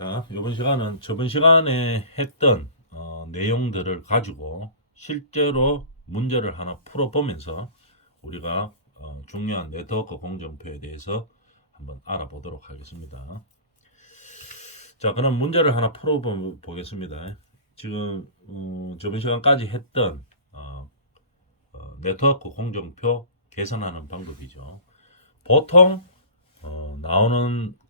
자, 이번 시간은 저번 시간에 했던 내용들을 가지고 실제로 문제를 하나 풀어보면서 우리가 중요한 네트워크 공정표에 대해서 한번 알아보도록 하겠습니다. 자, 그럼 문제를 하나 풀어보겠습니다. 지금 저번 시간까지 했던 네트워크 공정표 계산하는 방법이죠. 보통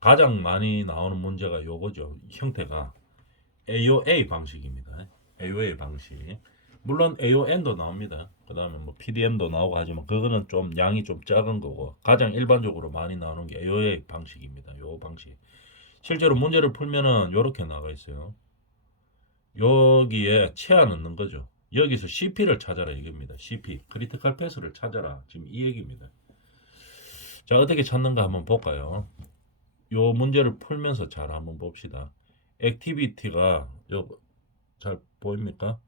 가장 많이 나오는 문제가 요거죠. 형태가 AOA 방식입니다. AOA 방식. 물론 AON도 나옵니다. 그 다음에 뭐 PDM도 나오고 하지만 그거는 좀 양이 좀 작은 거고 가장 일반적으로 많이 나오는 게 AOA 방식입니다. 요 방식. 실제로 문제를 풀면은 요렇게 나가 있어요. 여기에 채아 넣는 거죠. 여기서 CP를 찾아라 이겁니다. CP, 크리티컬 패스를 찾아라. 지금 이 얘기입니다. 자, 어떻게 찾는가 한번 볼까요? 요 문제를 풀면서 잘 한번 봅시다. 액티비티가 잘 보입니까?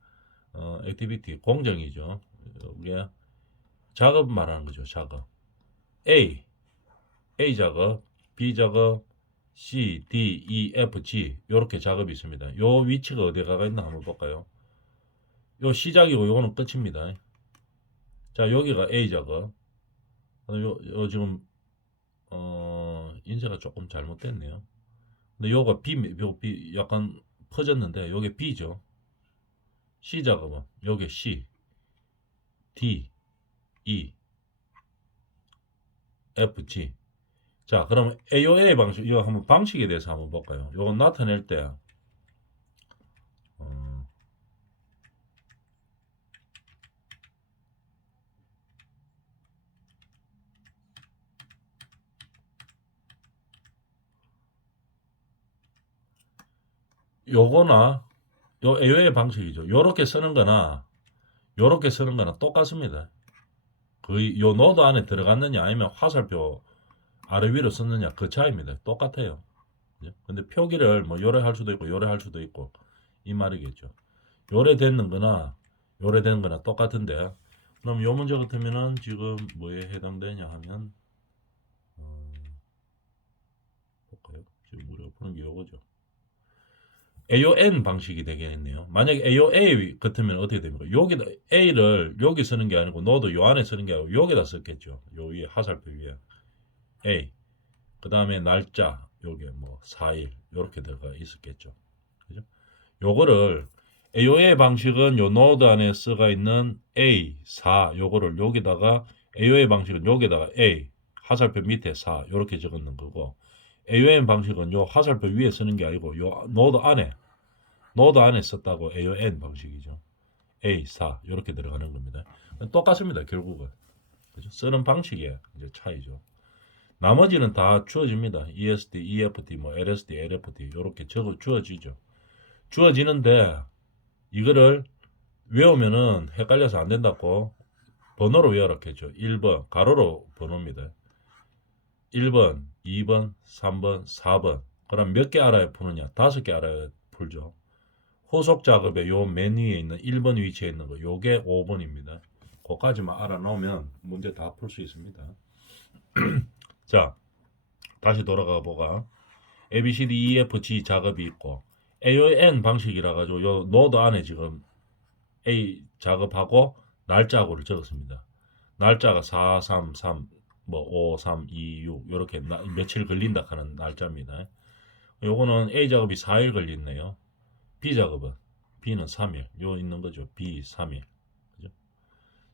액티비티 공정이죠. 이게 작업 말하는 거죠. 작업. A 작업, B 작업, C, D, E, F, G 요렇게 작업이 있습니다. 요 위치가 어디가 있나 한번 볼까요? 요 시작이고 요거는 끝입니다. 자, 여기가 A 작업. 요 지금 인쇄가 조금 잘못됐네요. 근데 요거 B 약간 퍼졌는데 요게 B죠. C 작업은 요게 C, D, E, F, G. 자, 그럼 AOA 방식, 이거 한번 방식에 대해서 한번 볼까요? 요거 나타낼 때, 어, 요거나, 요 AOA 방식이죠. 요렇게 쓰는 거나, 요렇게 쓰는 거나 똑같습니다. 거의 요 노드 안에 들어갔느냐, 아니면 화살표 아래 위로 썼느냐, 그 차이입니다. 똑같아요. 그죠? 근데 표기를 뭐 요래 할 수도 있고, 요래 할 수도 있고, 이 말이겠죠. 요래 되는 거나, 요래 되는 거나 똑같은데, 그럼 요 문제 같으면은 지금 뭐에 해당되냐 하면, 어, 볼까요? 지금 우리가 푸는 게 요거죠. AON 방식이 되겠네요. 만약에 AOA 같으면 어떻게 됩니까? 여기다 A를 여기 쓰는 게 아니고 너도 요 안에 쓰는 게 아니고 여기다 썼겠죠. 요 위에 화살표 위에 A. 그 다음에 날짜 요게 뭐 4일 요렇게 들어가 있었겠죠. 그죠? 요거를 AOA 방식은 요 노드 안에 쓰가 있는 A 4 요거를 여기다가 AOA 방식은 여기다가 A 화살표 밑에 4 요렇게 적었는 거고 AON 방식은 요 화살표 위에 쓰는 게 아니고 요 노드 안에 썼다고 AON 방식이죠. A4 이렇게 들어가는 겁니다. 똑같습니다. 결국은 그죠? 쓰는 방식의 이제 차이죠. 나머지는 다 주어집니다. ESD, EFD, 뭐 LSD, LFD 이렇게 적어 주어지죠. 주어지는데 이거를 외우면은 헷갈려서 안 된다고 번호로 외우라겠죠. 1번 가로로 번호입니다. 1번, 2번, 3번, 4번. 그럼 몇 개 알아야 푸느냐? 5개 알아야 풀죠. 후속 작업의 요 맨 위에 있는 1번 위치에 있는 거 요게 5번입니다. 그거까지만 알아놓으면 문제 다 풀 수 있습니다. 자, 다시 돌아가 보가 A, B, C, D, E, F, G 작업이 있고 AON 방식이라 가지고 요 노드 안에 지금 A 작업하고 날짜하고를 적었습니다. 날짜가 433 뭐 5326 요렇게 며칠 걸린다 하는 날짜입니다. 요거는 A 작업이 4일 걸리네요. B 작업은 B는 3일 요 있는 거죠. B 3일 그죠?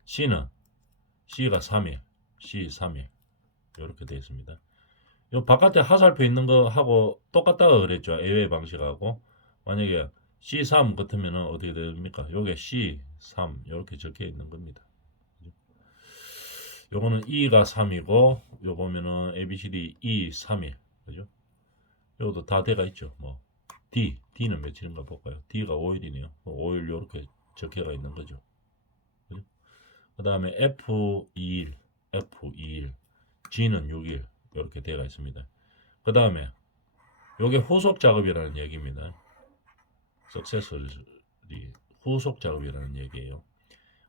C가 3일 C 3일 이렇게 되어 있습니다. 요 바깥에 화살표 있는 거 하고 똑같다고 그랬죠. AOA 방식하고 만약에 C3 같으면은 어떻게 됩니까? 요게 C3 이렇게 적혀 있는 겁니다. 그죠? 요거는 E가 3이고 요 보면은 ABCD E 3일 그죠? 요것도 다 돼가 있죠. 뭐 D는 며칠인가 볼까요? D가 5일이네요. 5일 이렇게 적혀가 있는 거죠. 그죠? 그 다음에 F2일, G는 6일 이렇게 되어 있습니다. 그 다음에 이게 후속 작업이라는 얘기입니다. successor이 후속 작업이라는 얘기예요.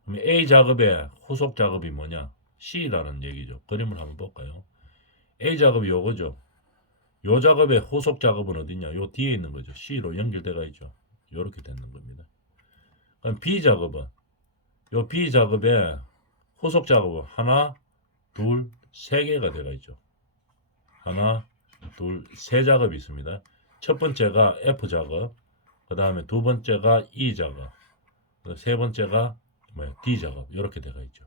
그럼 A 작업의 후속 작업이 뭐냐? C라는 얘기죠. 그림을 한번 볼까요? A 작업이 요거죠. 요 작업의 후속 작업은 어디냐? 요 뒤에 있는 거죠. C로 연결돼가 있죠. 요렇게 되는 겁니다. 그럼 B 작업은 요 B 작업의 후속 작업은 하나, 둘, 세 개가 들어가 있죠. 하나, 둘, 세 작업이 있습니다. 첫 번째가 F 작업, 그 다음에 두 번째가 E 작업, 세 번째가 D 작업 이렇게 들어가 있죠.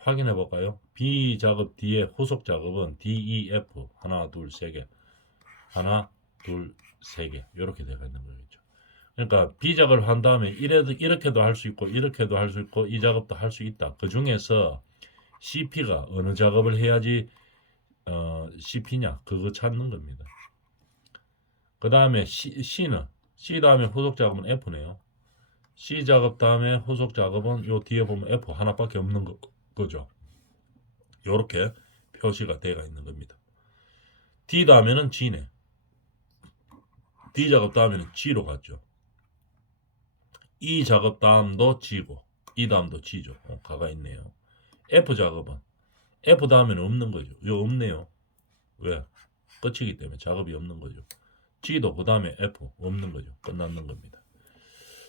확인해 볼까요? B 작업 뒤에 후속 작업은 D, E, F 하나, 둘, 세 개, 하나, 둘, 세 개 이렇게 들어가 있는 거겠죠. 그러니까 B 작업을 한 다음에 이렇게도 할 수 있고 이렇게도 할 수 있고 이 작업도 할 수 있다. 그 중에서 CP가 어느 작업을 해야지 CP냐 그거 찾는 겁니다. 그 다음에 C는 C 다음에 후속 작업은 F네요. C 작업 다음에 후속 작업은 요 뒤에 보면 F 하나밖에 없는 거죠. 요렇게 표시가 되어 있는 겁니다. D 다음에는 G네. D 작업 다음에는 G로 갔죠. E 작업 다음도 G고 E 다음도 G죠. 가가 있네요. F 작업은 F 다음에는 없는 거죠. 요 없네요. 왜? 끝이기 때문에 작업이 없는 거죠. G도 그 다음에 F 없는 거죠. 끝났는 겁니다.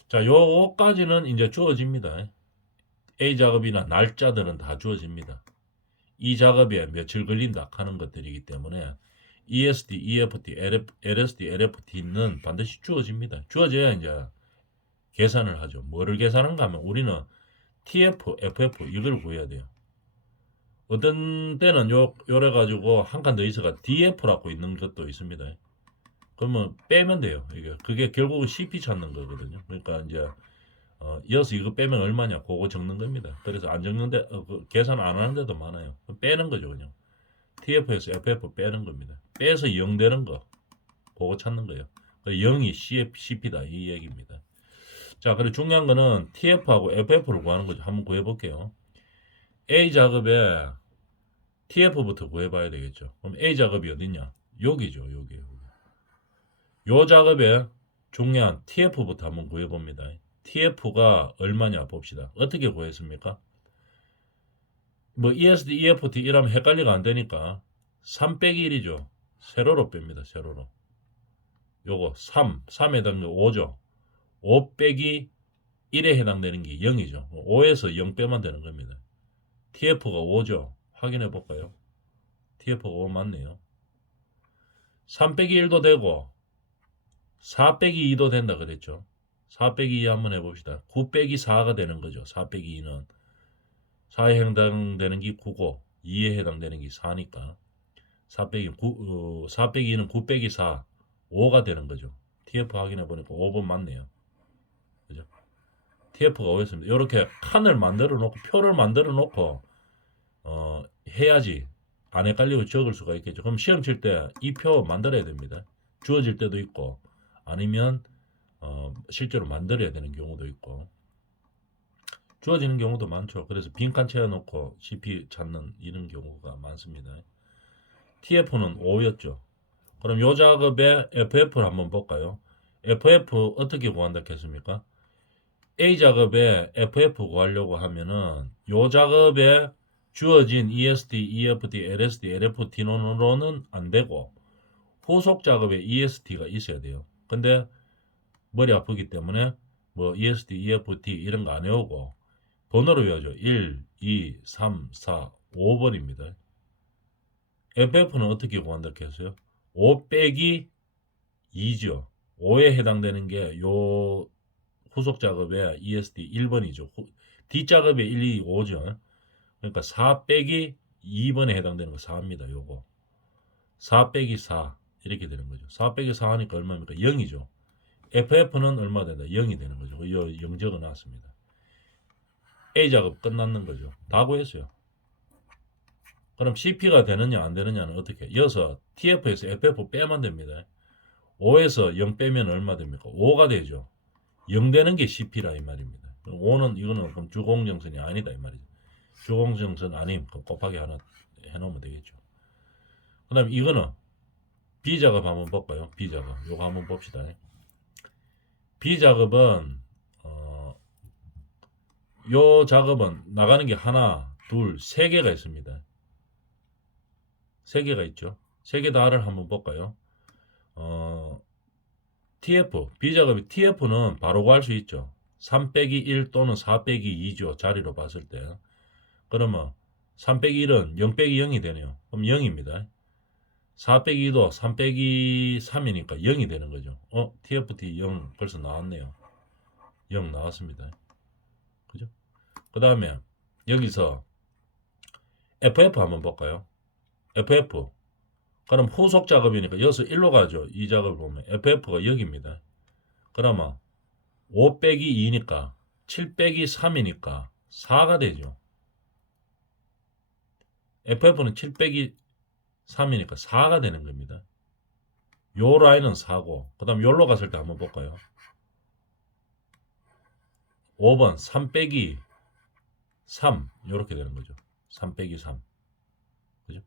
자, 요까지는 이제 주어집니다. A 작업이나 날짜들은 다 주어집니다. 이 작업에 며칠 걸린다 하는 것들이기 때문에 ESD, EFT, LSD, LFT는 반드시 주어집니다. 주어져야 이제 계산을 하죠. 뭐를 계산한가 하면 우리는 TF, FF 이걸 구해야 돼요. 어떤 때는 요래 가지고 한 칸 더 있어가 DF라고 있는 것도 있습니다. 그러면 빼면 돼요. 이게 그게 결국은 CP 찾는 거거든요. 그러니까 이제 이어서 이거 빼면 얼마냐 그거 적는 겁니다. 그래서 안 적는데 계산 안 하는 데도 많아요. 빼는 거죠 그냥. TF에서 FF 빼는 겁니다. 빼서 0 되는 거 그거 찾는 거예요. 0이 CP다 이 얘기입니다. 자, 그리고 중요한 거는 TF하고 FF를 구하는 거죠. 한번 구해볼게요. A 작업에 TF부터 구해봐야 되겠죠. 그럼 A 작업이 어딨냐? 여기죠, 여기. 요 작업에 중요한 TF부터 한번 구해봅니다. TF가 얼마냐 봅시다. 어떻게 구했습니까? 뭐 ESD, EFT 이러면 헷갈리가 안 되니까 3 빼기 1이죠. 세로로 뺍니다. 세로로. 요거 3에 해당되는 5죠. 5 빼기 1에 해당되는 게 0이죠. 5에서 0 빼면 되는 겁니다. TF가 5죠. 확인해 볼까요? TF가 5 맞네요. 3 빼기 1도 되고 4 빼기 2도 된다 그랬죠. 4 빼기 2 한번 해봅시다. 9 빼기 4가 되는 거죠. 4 빼기 2는 4에 해당되는 게 9고 2에 해당되는 게 4니까 4 빼기 2는 9 빼기 4 5가 되는 거죠. TF 확인해 보니까 5번 맞네요. 그죠? TF가 5였습니다. 이렇게 칸을 만들어 놓고 표를 만들어 놓고 해야지 안 헷갈리고 적을 수가 있겠죠. 그럼 시험 칠 때 이 표 만들어야 됩니다. 주어질 때도 있고 아니면 실제로 만들어야 되는 경우도 있고 주어지는 경우도 많죠. 그래서 빈칸 채워놓고 CP 찾는 이런 경우가 많습니다. TF는 5였죠. 그럼 요 작업에 FF를 한번 볼까요? FF 어떻게 구한다 했습니까? A 작업에 FF 구하려고 하면은 요 작업에 주어진 ESD, EFT, LSD, LFT로는 안 되고 후속 작업에 EST가 있어야 돼요. 근데 머리 아프기 때문에 뭐 ESD, EFT 이런 거 안 외우고 번호로 외워줘. 1, 2, 3, 4, 5번입니다. FF는 어떻게 구한다 했어요? 5 빼기 2죠. 5에 해당되는 게 요 후속 작업에 ESD 1번이죠. D 작업에 1, 2, 5죠. 그러니까 4 빼기 2번에 해당되는 거 4입니다. 요거. 4 빼기 4 이렇게 되는 거죠. 4 빼기 4 하니까 얼마입니까? 0이죠. FF는 얼마 된다? 0이 되는 거죠. 요 0 적어 놨습니다. A 작업 끝났는 거죠. 다 구했어요. 그럼 CP가 되느냐 안 되느냐는 어떻게? 이어서 TF에서 FF 빼면 됩니다. 5에서 0 빼면 얼마 됩니까? 5가 되죠. 0 되는 게 CP라 이 말입니다. 5는 이거는 그럼 주공정선이 아니다 이 말이죠. 주공정선 아님 그럼 곱하기 하나 해놓으면 되겠죠. 그 다음 이거는 B 작업 한번 볼까요? B 작업 요거 한번 봅시다. B 작업은 요 작업은 나가는 게 하나, 둘, 세 개가 있습니다. 세 개가 있죠. 세 개 다를 한번 볼까요? TF, 비작업이 TF는 바로 구할 수 있죠. 3 빼기 1 또는 4 빼기 2죠. 자리로 봤을 때. 그러면 3 빼기 1은 0 빼기 0이 되네요. 그럼 0입니다. 4 빼기 2도 3 빼기 3이니까 0이 되는 거죠. TFT 0 벌써 나왔네요. 0 나왔습니다. 그죠? 그 다음에 여기서 FF 한번 볼까요? FF. 그럼 후속 작업이니까 여기서 1로 가죠. 이 작업을 보면 FF가 0입니다. 그러면 5 빼기 2니까 7 빼기 3이니까 4가 되죠. FF는 7 빼기 3이니까 4가 되는 겁니다. 요 라인은 4고 그 다음 요로 갔을 때 한번 볼까요? 5번 3 빼기 3 이렇게 되는 거죠. 3 빼기 3 그죠?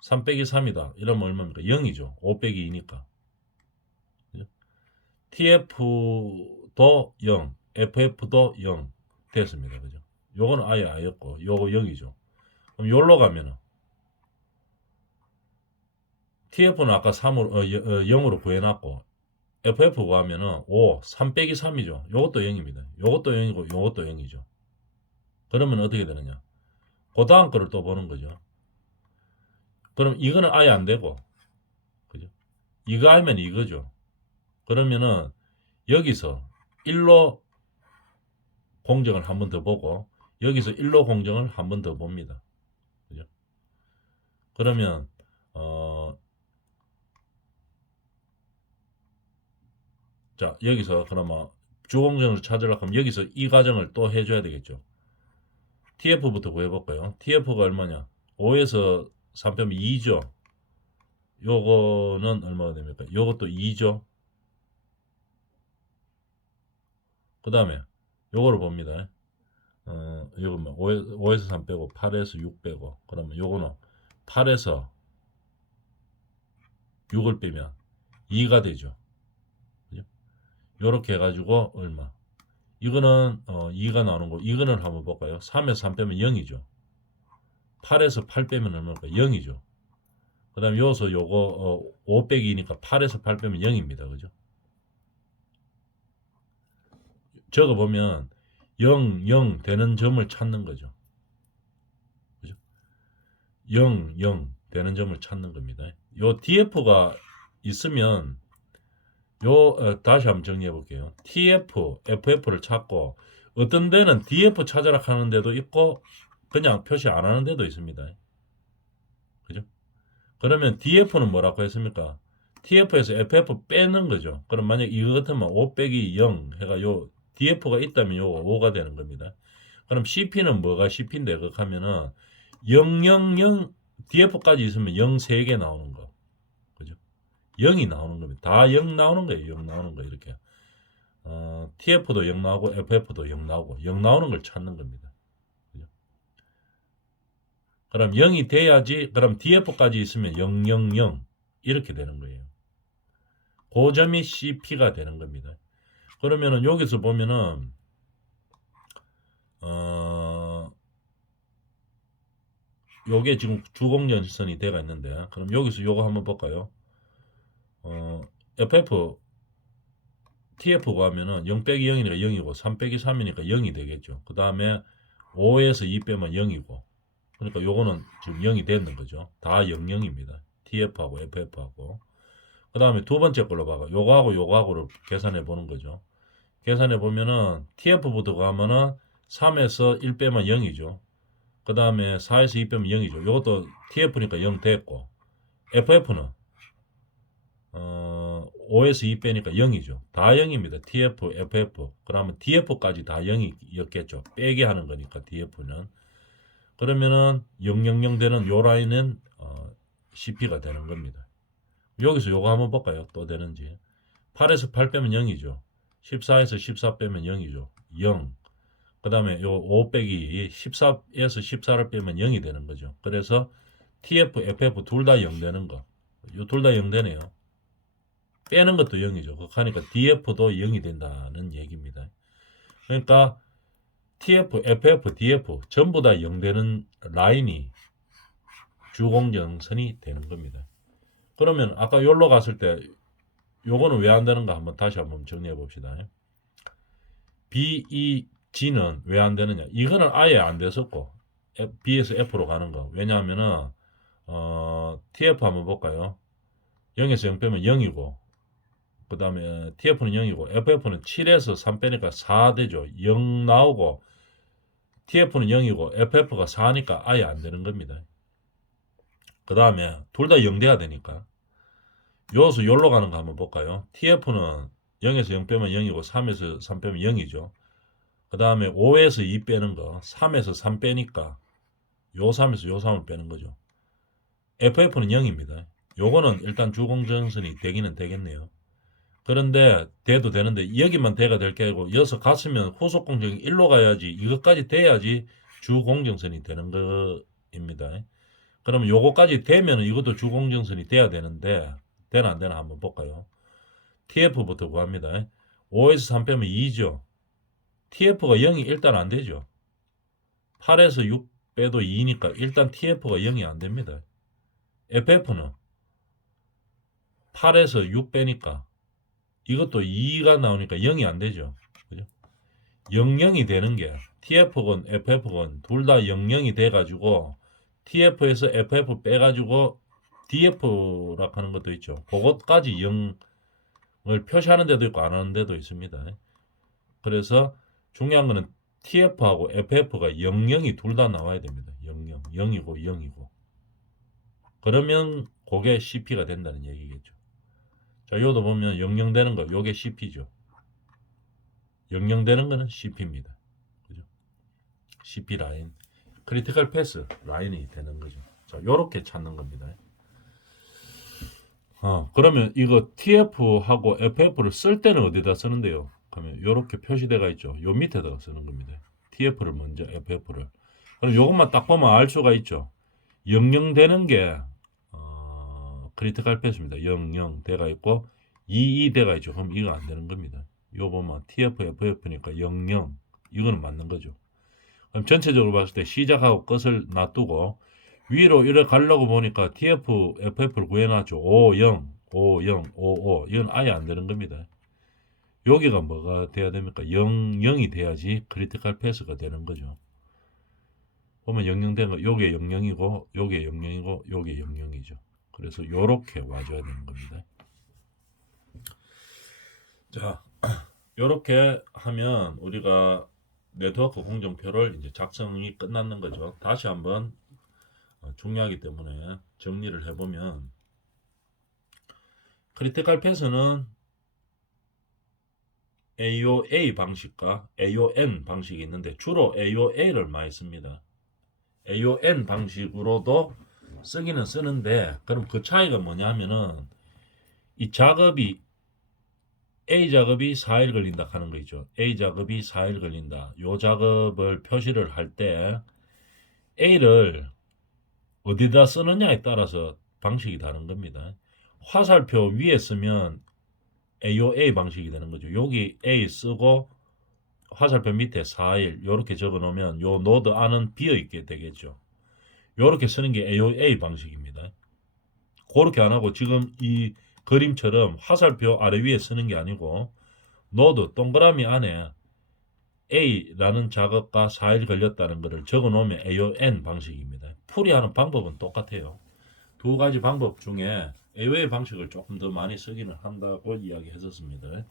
3 빼기 3이다 이러면 얼마입니까? 0이죠. 5 빼기 2니까 그죠? TF도 0 FF도 0 됐습니다. 그죠? 요거는 아예 아였고 요거 0이죠. 그럼 요로 가면은 TF는 아까 3으로, 0으로 구해놨고 FF 구하면은 5, 3 빼기 3이죠. 요것도 0입니다. 요것도 0이고 요것도 0이죠. 그러면 어떻게 되느냐? 그 다음 거를 또 보는 거죠. 그럼 이거는 아예 안 되고, 그죠? 이거 알면 이거죠. 그러면은 여기서 1로 공정을 한 번 더 보고 여기서 1로 공정을 한 번 더 봅니다. 그죠? 그러면 자 여기서 그러면 주공정을 찾으려고 하면 여기서 이 과정을 또 해줘야 되겠죠. TF부터 구해볼까요? TF가 얼마냐? 5에서 3 빼면 2죠. 요거는 얼마가 됩니까? 요것도 2죠. 그 다음에 요거를 봅니다. 요거는 5에서 3 빼고 8에서 6 빼고 그러면 요거는 8에서 6을 빼면 2가 되죠. 그죠? 요렇게 해가지고 얼마? 이거는 2가 나오는 거. 이거는 한번 볼까요? 3에서 3 빼면 0이죠. 8에서 8 빼면 얼마일까? 0이죠. 그 다음에 여기서 요거 5 빼기 2니까 8에서 8 빼면 0입니다. 그죠? 적어보면 0, 0 되는 점을 찾는 거죠. 그죠? 0, 0 되는 점을 찾는 겁니다. 요 DF가 있으면 다시 한번 정리해 볼게요. TF, FF를 찾고 어떤 데는 DF 찾아라 하는 데도 있고 그냥 표시 안 하는 데도 있습니다. 그죠? 그러면 DF는 뭐라고 했습니까? TF에서 FF 빼는 거죠. 그럼 만약 이거 같으면 5 빼기 0 해가 요 DF가 있다면 요거 5가 되는 겁니다. 그럼 CP는 뭐가 CP인데 그렇게 하면은 000 DF까지 있으면 0 3개 나오는 거. 그죠? 0이 나오는 겁니다. 다 0 나오는 거예요. 0 나오는 거 이렇게. TF도 0 나오고 FF도 0 나오고 0 나오는 걸 찾는 겁니다. 그죠? 그럼 0이 돼야지 그럼 DF까지 있으면 000 이렇게 되는 거예요. 그 점이 CP가 되는 겁니다. 그러면은 여기서 보면은 요게 지금 주공전선이 돼가 있는데 그럼 여기서 요거 한번 볼까요? FF TF 구하면은 0 빼기 0이니까 0이고 3 빼기 3이니까 0이 되겠죠. 그 다음에 5에서 2 빼면 0이고 그러니까 요거는 지금 0이 되는 거죠. 다 00입니다. TF하고 FF하고 그 다음에 두 번째 걸로 봐봐. 요거하고 요거하고를 계산해 보는 거죠. 계산해 보면은 TF부터 가면은 3에서 1 빼면 0이죠. 그 다음에 4에서 2 빼면 0이죠. 요것도 TF니까 0 됐고 FF는 5에서 2 빼니까 0이죠. 다 0입니다. TF, FF. 그러면 DF까지 다 0이었겠죠. 빼게 하는 거니까 DF는. 그러면은 000 되는 요 라인은 CP가 되는 겁니다. 여기서 요거 한번 볼까요? 또 되는지. 8에서 8 빼면 0이죠. 14에서 14 빼면 0이죠. 0. 그 다음에 요 5 빼기 14에서 14를 빼면 0이 되는 거죠. 그래서 TF, FF 둘 다 0 되는 거. 요 둘 다 0 되네요. 빼는 것도 0이죠. 그러니까 DF도 0이 된다는 얘기입니다. 그러니까 TF, FF, DF 전부 다 0 되는 라인이 주공정선이 되는 겁니다. 그러면 아까 여기로 갔을 때 요거는 왜 안 되는가 한번 다시 한번 정리해 봅시다. BEG는 왜 안 되느냐? 이거는 아예 안 됐었고 B에서 F로 가는 거. 왜냐하면은 TF 한번 볼까요? 0에서 0 빼면 0이고 그 다음에 TF는 0이고 FF는 7에서 3 빼니까 4 되죠. 0 나오고 TF는 0이고 FF가 4니까 아예 안 되는 겁니다. 그 다음에 둘 다 0 돼야 되니까 요수 열로 가는 거 한번 볼까요? TF는 0에서 0 빼면 0이고 3에서 3 빼면 0이죠. 그 다음에 5에서 2 빼는 거 3에서 3 빼니까 요 3에서 요 3을 빼는 거죠. FF는 0입니다. 요거는 일단 주공전선이 되기는 되겠네요. 그런데 돼도 되는데 여기만 돼가 될 게 아니고 여기서 갔으면 후속 공정이 1로 가야지 이것까지 돼야지 주공정선이 되는 겁니다. 그러면 요거까지 되면 이것도 주공정선이 돼야 되는데 되나 안 되나 한번 볼까요? TF부터 구합니다. 5에서 3 빼면 2죠. TF가 0이 일단 안 되죠. 8에서 6 빼도 2니까 일단 TF가 0이 안 됩니다. FF는 8에서 6 빼니까 이것도 2가 나오니까 0이 안 되죠. 그죠? 00이 되는 게 TF건 FF건 둘 다 00이 돼가지고 TF에서 FF 빼가지고 DF라고 하는 것도 있죠. 그것까지 0을 표시하는 데도 있고 안 하는 데도 있습니다. 그래서 중요한 거는 TF하고 FF가 00이 둘 다 나와야 됩니다. 00, 0이고 0이고. 그러면 그게 CP가 된다는 얘기겠죠. 자, 요도 보면 00 되는 거, 요게 CP죠. 00 되는 거는 CP입니다. 그죠? CP 라인. 크리티컬 패스 라인이 되는 거죠. 자, 요렇게 찾는 겁니다. 그러면 이거 TF하고 FF를 쓸 때는 어디다 쓰는데요? 그러면 요렇게 표시대가 있죠. 요 밑에다가 쓰는 겁니다. TF를 먼저 FF를. 그럼 요것만 딱 보면 알 수가 있죠. 00 되는 게 크리티컬 패스입니다. 00 대가 있고 22 대가 있죠. 그럼 이거 안 되는 겁니다. 요 보면 TF, FF니까 00 이거는 맞는 거죠. 그럼 전체적으로 봤을 때 시작하고 끝을 놔두고 위로 이래 가려고 보니까 TF, FF를 구해놨죠. 50, 50, 55 이건 아예 안 되는 겁니다. 여기가 뭐가 돼야 됩니까? 00이 돼야지 크리티컬 패스가 되는 거죠. 보면 00 된 거 요게 00이고 요게 00이고 요게 00이죠. 그래서 요렇게 와줘야 되는 겁니다. 자, 요렇게 하면 우리가 네트워크 공정표를 이제 작성이 끝났는 거죠. 다시 한번 중요하기 때문에 정리를 해보면 크리티컬 패스는 AOA 방식과 AON 방식이 있는데 주로 AOA를 많이 씁니다. AON 방식으로도 쓰기는 쓰는데 그럼 그 차이가 뭐냐면은 이 작업이 A 작업이 4일 걸린다 하는 거 있죠. A 작업이 4일 걸린다. 요 작업을 표시를 할 때 A를 어디다 쓰느냐에 따라서 방식이 다른 겁니다. 화살표 위에 쓰면 AOA 방식이 되는 거죠. 여기 A 쓰고 화살표 밑에 4일 이렇게 적어 놓으면 요 노드 안은 비어 있게 되겠죠. 이렇게 쓰는 게 AOA 방식입니다. 그렇게 안 하고 지금 이 그림처럼 화살표 아래 위에 쓰는 게 아니고 노드 동그라미 안에 A라는 작업과 4일 걸렸다는 것을 적어 놓으면 AON 방식입니다. 풀이하는 방법은 똑같아요. 두 가지 방법 중에 AOA 방식을 조금 더 많이 쓰기는 한다고 이야기했었습니다.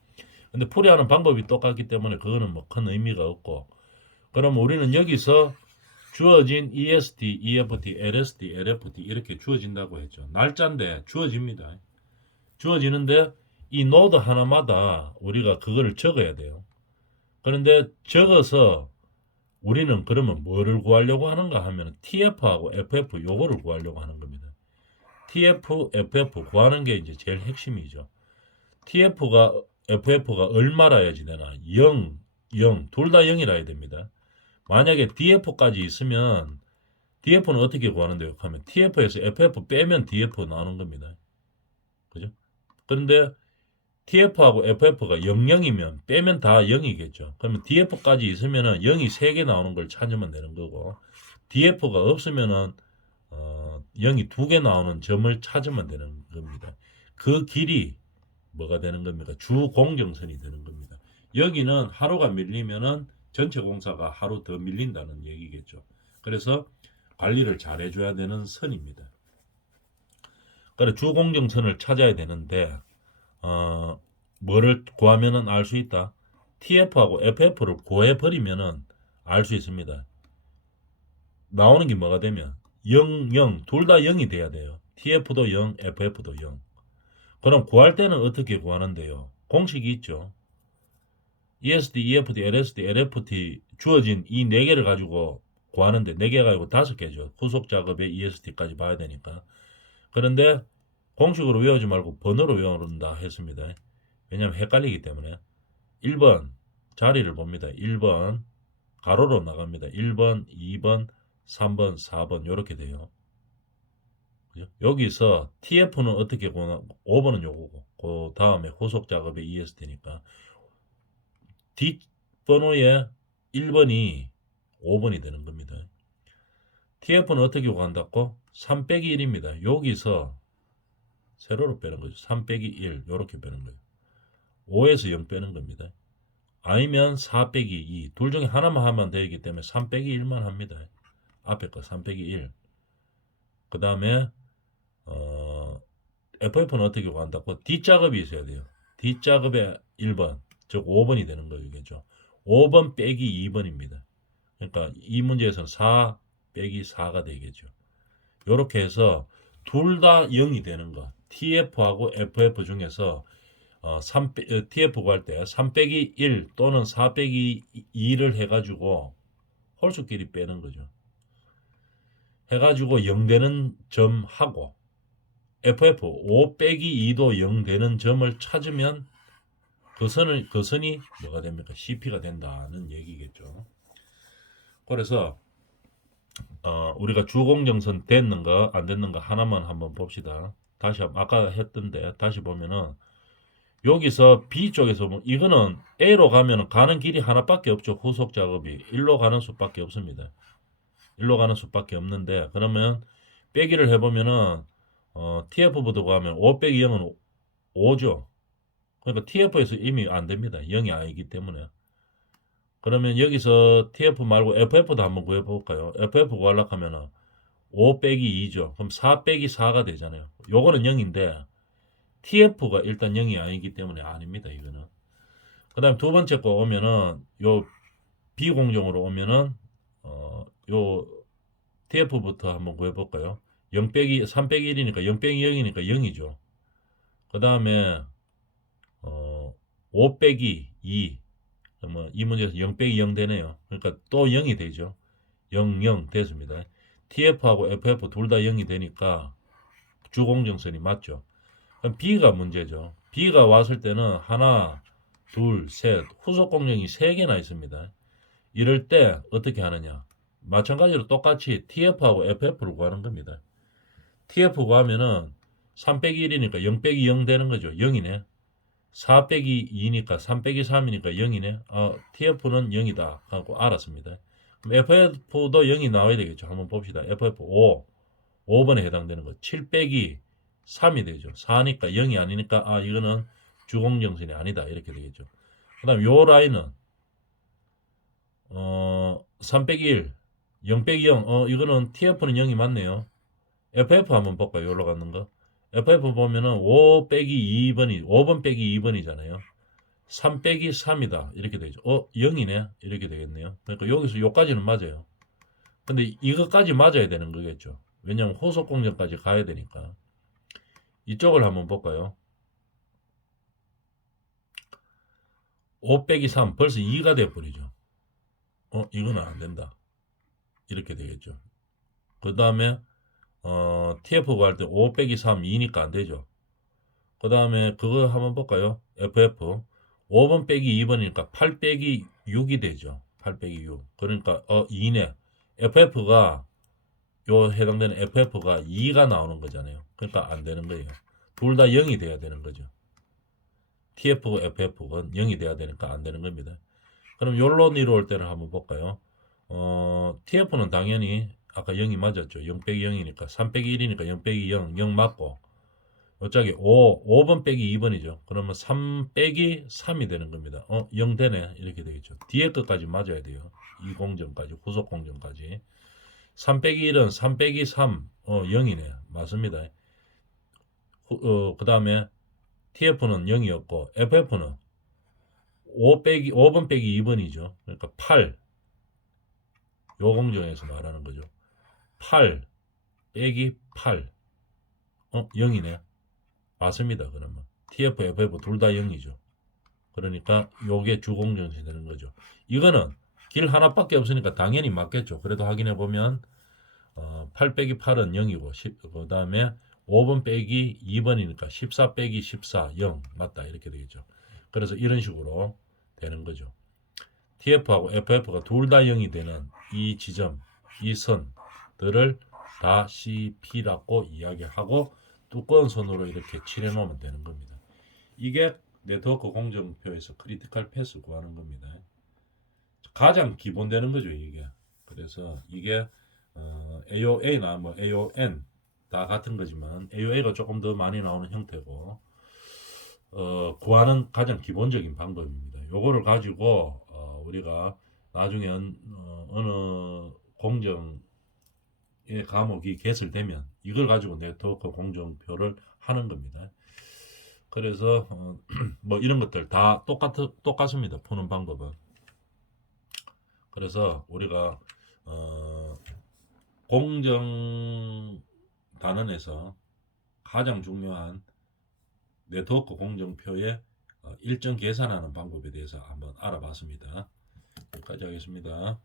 근데 풀이하는 방법이 똑같기 때문에 그거는 뭐 큰 의미가 없고 그럼 우리는 여기서 주어진 EST, EFT, LST, LFT 이렇게 주어진다고 했죠. 날짜인데 주어집니다. 주어지는데 이 노드 하나마다 우리가 그거를 적어야 돼요. 그런데 적어서 우리는 그러면 뭐를 구하려고 하는가 하면 TF하고 FF 요거를 구하려고 하는 겁니다. TF, FF 구하는 게 이제 제일 핵심이죠. TF가 FF가 얼마라야지 되나? 0, 0, 둘 다 0이라야 됩니다. 만약에 DF까지 있으면 DF는 어떻게 구하는데요? 하면 TF에서 FF 빼면 DF 나오는 겁니다. 그죠? 그런데 TF하고 FF가 00이면 빼면 다 0이겠죠. 그러면 DF까지 있으면은 0이 3개 나오는 걸 찾으면 되는 거고 DF가 없으면은 0이 2개 나오는 점을 찾으면 되는 겁니다. 그 길이 뭐가 되는 겁니까? 주공정선이 되는 겁니다. 여기는 하루가 밀리면은 전체 공사가 하루 더 밀린다는 얘기겠죠. 그래서 관리를 잘 해줘야 되는 선입니다. 그래 주공정선을 찾아야 되는데 뭐를 구하면은 알 수 있다. TF하고 FF를 구해 버리면은 알 수 있습니다. 나오는 게 뭐가 되면 0, 0, 둘 다 0이 돼야 돼요. TF도 0, FF도 0. 그럼 구할 때는 어떻게 구하는데요? 공식이 있죠. ESD, EFD, LSD, LFT 주어진 이 4개를 가지고 구하는데 4개 가지고 5개죠. 후속 작업에 ESD까지 봐야 되니까. 그런데 공식으로 외우지 말고 번호로 외운다 했습니다. 왜냐하면 헷갈리기 때문에. 1번 자리를 봅니다. 1번 가로로 나갑니다. 1번, 2번, 3번, 4번 이렇게 돼요. 그죠? 여기서 TF는 어떻게 구나 5번은 요거고 그 다음에 후속 작업에 ESD니까 뒷번호에 1번이 5번이 되는 겁니다. TF는 어떻게 구한다고? 3 빼기 1입니다. 여기서 세로로 빼는 거죠. 3 빼기 1 이렇게 빼는 거예요. 5에서 0 빼는 겁니다. 아니면 4 빼기 2. 둘 중에 하나만 하면 되기 때문에 3 빼기 1만 합니다. 앞에 거 3 빼기 1. 그 다음에 FF는 어떻게 구한다고? 뒷작업이 있어야 돼요. 뒷작업에 1번, 즉 5번이 되는 거겠죠. 5번 빼기 2번입니다. 그러니까 이 문제에서는 4 빼기 4가 되겠죠. 이렇게 해서 둘 다 0이 되는 거. TF하고 FF 중에서 TF 구할 때 3 빼기 1 또는 4 빼기 2를 해가지고 홀수끼리 빼는 거죠. 해가지고 0 되는 점하고 FF 5 빼기 2도 0 되는 점을 찾으면 그 선이 뭐가 됩니까? CP가 된다는 얘기겠죠. 그래서 우리가 주공정선 됐는가 안 됐는가 하나만 한번 봅시다. 다시 아까 했던데 다시 보면은 여기서 B 쪽에서 이거는 A로 가면 가는 길이 하나밖에 없죠. 후속 작업이 1로 가는 수밖에 없습니다. 1로 가는 수밖에 없는데 그러면 빼기를 해보면은 TF부터 가면 5 빼기 0은 5죠. 그러니까 TF에서 이미 안 됩니다. 0이 아니기 때문에. 그러면 여기서 TF 말고 FF도 한번 구해볼까요? FF 구하려고 하면은 5 빼기 2죠. 그럼 4 빼기 4가 되잖아요. 요거는 0인데 TF가 일단 0이 아니기 때문에 아닙니다. 이거는. 그 다음 두 번째 거 오면은 요 비공정으로 오면은 요 TF부터 한번 구해볼까요? 0 빼기 3 빼기 1이니까 0 빼기 0이니까 0이죠. 그 다음에 5 빼기 2 그러면 이 문제에서 0 빼기 0 되네요. 그러니까 또 0이 되죠. 0, 0 됐습니다. TF하고 FF 둘 다 0이 되니까 주공정선이 맞죠. 그럼 B가 문제죠. B가 왔을 때는 하나, 둘, 셋, 후속 공정이 3개나 있습니다. 이럴 때 어떻게 하느냐. 마찬가지로 똑같이 TF하고 FF를 구하는 겁니다. TF 구하면은 3 빼기 1이니까 0 빼기 0 되는 거죠. 0이네. 4 빼기 2니까 3 빼기 3이니까 0이네. TF는 0이다 하고 알았습니다. 그럼 FF도 0이 나와야 되겠죠. 한번 봅시다. FF 5, 5번에 해당되는 거. 7 빼기 3이 되죠. 4니까 0이 아니니까 이거는 주공정선이 아니다. 이렇게 되겠죠. 그 다음 요 라인은 3 빼기 1, 0 빼기 0. 이거는 TF는 0이 맞네요. FF 한번 볼까요? 여기로 가는 거. FF 보면은 5 빼기 2번이 5번 빼기 2번이잖아요. 3 빼기 3이다. 이렇게 되죠. 0이네. 이렇게 되겠네요. 그러니까 여기서 요까지는 맞아요. 근데 이것까지 맞아야 되는 거겠죠. 왜냐하면 호속 공정까지 가야 되니까. 이쪽을 한번 볼까요? 5 빼기 3 벌써 2가 돼버리죠. 이거는 안 된다. 이렇게 되겠죠. 그 다음에 TF 구할 때 5 빼기 3 2니까 안 되죠. 그 다음에 그거 한번 볼까요? FF 5번 빼기 2번이니까 8 빼기 6이 되죠. 8 빼기 6 그러니까 2네. FF가 요 해당되는 FF가 2가 나오는 거잖아요. 그러니까 안 되는 거예요. 둘 다 0이 돼야 되는 거죠. TF고 FF가 0이 돼야 되니까 안 되는 겁니다. 그럼 요로 이루어올 때를 한번 볼까요? TF는 당연히 아까 0이 맞았죠. 0 빼기 0이니까 3 빼기 1이니까 0 빼기 0, 0 맞고 요짝이 5번 빼기 2번이죠. 그러면 3 빼기 3이 되는 겁니다. 0 되네. 이렇게 되겠죠. 뒤에 것까지 맞아야 돼요. 이 공정까지, 후속 공정까지. 3 빼기 1은 3 빼기 3, 0이네. 맞습니다. 그 다음에 TF는 0이었고, FF는 5번 빼기 2번이죠. 그러니까 8. 요 공정에서 말하는 거죠. 8 빼기 8. 0이네. 맞습니다. 그러면. TF, FF 둘 다 0이죠. 그러니까 요게 주공정이 되는 거죠. 이거는 길 하나밖에 없으니까 당연히 맞겠죠. 그래도 확인해 보면 8 빼기 8은 0이고 그 다음에 5번 빼기 2번이니까 14 빼기 14 0 맞다 이렇게 되겠죠. 그래서 이런 식으로 되는 거죠. TF하고 FF가 둘 다 0이 되는 이 지점, 이 선들을 다 CP라고 이야기하고 두꺼운 선으로 이렇게 칠해 놓으면 되는 겁니다. 이게 네트워크 공정표에서 크리티컬 패스 구하는 겁니다. 가장 기본 되는 거죠, 이게. 그래서 이게 AOA나 뭐 AON 다 같은 거지만 AOA가 조금 더 많이 나오는 형태고 구하는 가장 기본적인 방법입니다. 요거를 가지고 우리가 나중에 어느 공정의 과목이 개설되면 이걸 가지고 네트워크 공정표를 하는 겁니다. 그래서 뭐 이런 것들 다 똑같습니다. 푸는 방법은. 그래서 우리가 공정 단원에서 가장 중요한 네트워크 공정표의 일정 계산하는 방법에 대해서 한번 알아봤습니다. 여기까지 하겠습니다.